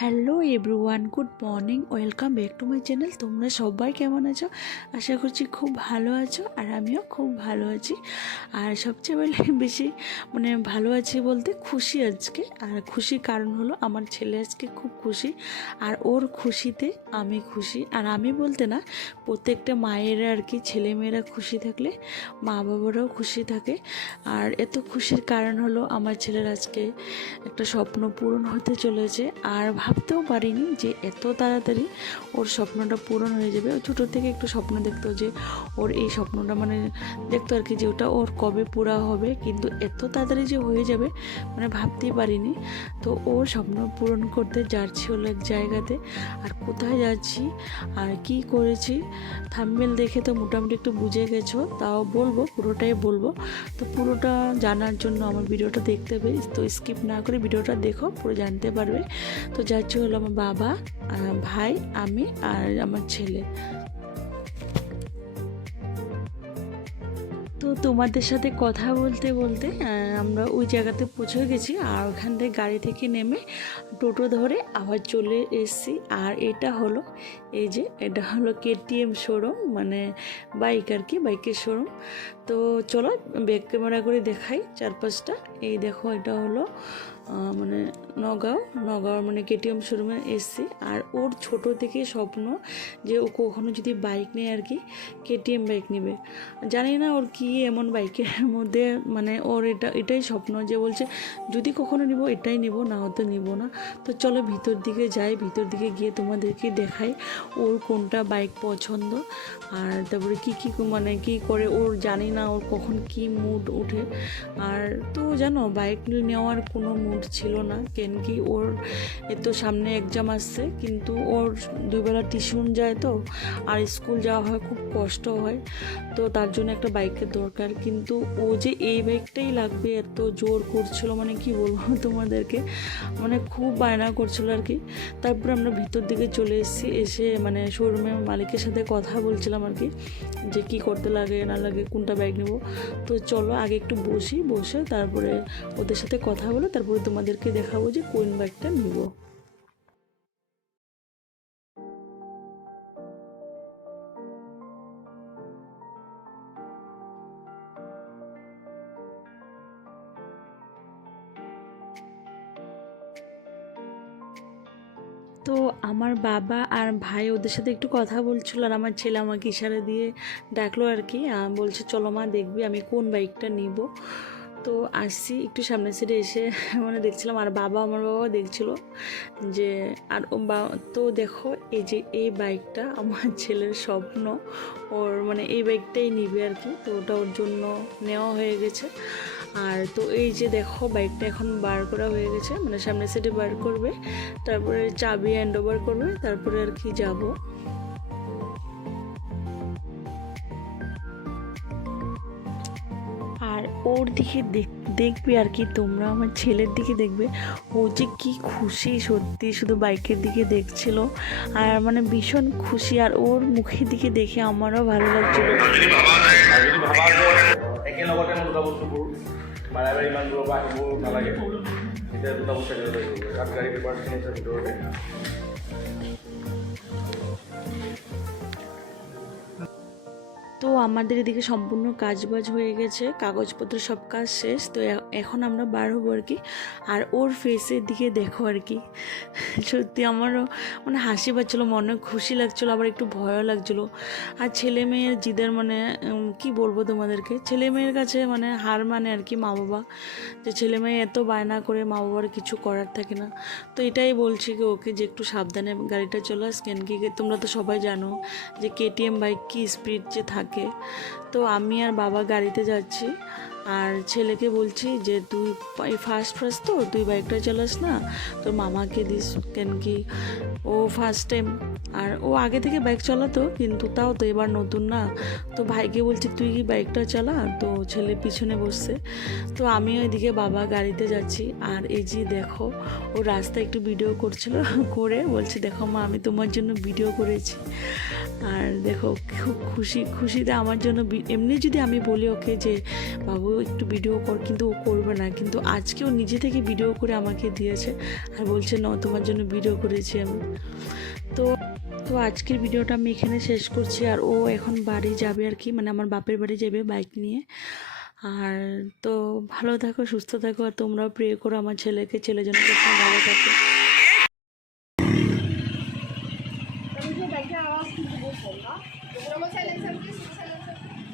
Hello everyone, good morning, welcome back to my channel. তোমরা সবাই কেমন আছো? আশা করছি খুব ভালো আছো, আর আমিও খুব ভালো আছি। আর সবচেয়ে বেশি ভালো আছি বলতে খুশি আজকে। আর খুশির কারণ হলো আমার ছেলে আজকে খুব খুশি, আর ওর খুশিতে আমি খুশি। আর আমি বলতে না, প্রত্যেকটা মায়েরা আর কি, ছেলেমেয়েরা খুশি থাকলে মা বাবারাও খুশি থাকে। আর এত খুশির কারণ হলো আমার ছেলের আজকে একটা স্বপ্ন পূরণ হতে চলেছে। আর ভাবতেও পারিনি যে এত তাড়াতাড়ি ওর স্বপ্নটা পূরণ হয়ে যাবে। ও ছোটো থেকে একটু স্বপ্ন দেখতো যে ওর এই স্বপ্নটা দেখতো আর কি, যে ওটা ওর কবে পুরা হবে, কিন্তু এত তাড়াতাড়ি যে হয়ে যাবে ভাবতেই পারিনি। তো ওর স্বপ্ন পূরণ করতে যাচ্ছি হলো এক জায়গাতে। আর কোথায় যাচ্ছি আর কি করেছি থাম্বনেল দেখে তো মোটামুটি একটু বুঝে গেছো, তাও বলবো, পুরোটাই বলবো। তো পুরোটা জানার জন্য আমার ভিডিওটা দেখতে হবে, তো স্কিপ না করে ভিডিওটা দেখো, পুরো জানতে পারবে। তো যাচ্ছি হলো আমার বাবা, ভাই, আমি আর আমার ছেলে। তো তোমাদের সাথে কথা বলতে বলতে আমরা ওই জায়গাতে পৌঁছে গেছি। আর ওখান থেকে গাড়ি থেকে নেমে টোটো ধরে আবার চলে এসেছি। আর এটা হলো এটা হলো কেটিএম শোরুম, বাইক আর কি, বাইকের শোরুম। তো চলো ব্যাক ক্যামেরা করে দেখাই চারপাশটা। এই দেখো, এটা হলো নগাঁও কেটিএম শোরুমে এসছি। আর ওর ছোট থেকে স্বপ্ন যে ও কখনো যদি বাইক নেয় আর কি, কেটিএম বাইক নেবে। জানি না ওর কি এমন বাইকের মধ্যে, ওর এটাই স্বপ্ন, যে বলছে যদি কখনো নিব এটাই নিব, না হয়তো নিব না। তো চলো ভিতর দিকে যাই, ভিতর দিকে গিয়ে তোমাদেরকে দেখাই ওর কোনটা বাইক পছন্দ। আর তারপরে কি কি করে ওর, জানি না ওর কখন কি মুড ওঠে। আর তো জানো, বাইক নেওয়ার কোনো মুড ছিল না, কেন কি ওর এত সামনে এক্সাম আসছে, কিন্তু ওর দুবেলা টিউশন যায় তো, আর স্কুল যাওয়া হয়, খুব কষ্ট হয়। তো তার জন্য একটা বাইকের দরকার। কিন্তু ও যে এই বাইকটাই লাগবে এত জোর করছিল, কি বলবো তোমাদেরকে, খুব বায়না করছিল আর কি। তারপরে আমরা ভিতর দিকে চলে এসেছি, এসে শোরুমের মালিকের সাথে কথা বলছিলাম আর কি, যে কি করতে লাগে না লাগে, কোনটা বাইক নেব। তো চলো আগে একটু বসে তারপরে ওদের সাথে কথা বলে তারপরে তোমাদেরকে দেখাবো যে কোন বাইকটা নিব। তো আমার বাবা আর ভাই ওদের সাথে একটু কথা বলছিল, আর আমার ছেলে আমাকে ইশারা দিয়ে ডাকলো আর কি, বলছে চলো মা দেখবি আমি কোন বাইকটা নিব। তো আসছি একটু সামনে সাইডে এসে দেখছিলাম, আর আমার বাবা দেখছিল যে, আর তো দেখো এই যে এই বাইকটা আমার ছেলের স্বপ্ন, ওর এই বাইকটাই নিবে আর কি। তো ওটা ওর জন্য নেওয়া হয়ে গেছে। আর তো এই যে দেখো বাইকটা এখন বার করা হয়ে গেছে, সামনের সাইডে বার করবে, তারপরে চাবি হ্যান্ড ওভার করবে, তারপরে আর কি যাব। আর ওর দিকে দেখবে আর কি, তোমরা আমার ছেলের দিকে দেখবে, ও যে কি খুশি, সত্যি শুধু বাইকের দিকে দেখছিল আর ভীষণ খুশি। আর ওর মুখের দিকে দেখে আমারও ভালো লাগছিল। তো আমাদের এদিকে সম্পূর্ণ কাজবাজ হয়ে গেছে, কাগজপত্র সব কাজ শেষ। তো এখন আমরা বার হবো আর কি। আর ওর ফেসের দিকে দেখো আর কি, সত্যি আমারও হাসি পাচ্ছিলো, মনে খুশি লাগছিলো, আবার একটু ভয়ও লাগছিলো। আর ছেলে মেয়ের জিদের কি বলবো তোমাদেরকে, ছেলে মেয়ের কাছে হার আর কি মা বাবা, যে ছেলে মেয়ে এত বায়না করে, মা বাবার কিছু করার থাকে না। তো এটাই বলছি কি ওকে, যে একটু সাবধানে গাড়িটা চলাস, কেন কি তোমরা তো সবাই জানো যে কেটিএম বাইক কি স্পিড যে থাকে। তো আমি আর বাবা গাড়িতে যাচ্ছি, আর ছেলেকে বলছি যে তুই ফার্স্ট তো তুই বাইকটা চালাস না, তোর মামাকে দিস, কেন কি ও ফার্স্ট টাইম। আর ও আগে থেকে বাইক চালাতো, কিন্তু তাও তো এবার নতুন না। তো ভাইকে বলছি তুই কি বাইকটা চালা, তো ছেলে পিছনে বসছে। তো আমি ওইদিকে বাবা গাড়িতে যাচ্ছি। আর এই যে দেখো, ও রাস্তায় একটু ভিডিও করছিল, করে বলছে দেখো মা আমি তোমার জন্য ভিডিও করেছি। আর দেখো খুব খুশিতে আমার জন্য এমনি যদি আমি বলি ওকে যে বাবু একটু ভিডিও কর, কিন্তু ও করবে না, কিন্তু আজকে ও নিজে থেকে ভিডিও করে আমাকে দিয়েছে আর বলছে না তোমার জন্য ভিডিও করেছি আমি। তো তো আজকের ভিডিওটা আমি এখানে শেষ করছি। আর ও এখন বাড়ি যাবে আর কি, মানে আমার বাপের বাড়ি যাবে বাইক নিয়ে। আর তো ভালো থাকো, সুস্থ থাকো, আর তোমরাও প্রে করো আমার ছেলেকে, ছেলে যেন সবসময় ভালো থাকে। मुझे बैठे आवाज की बोल रहा हूँ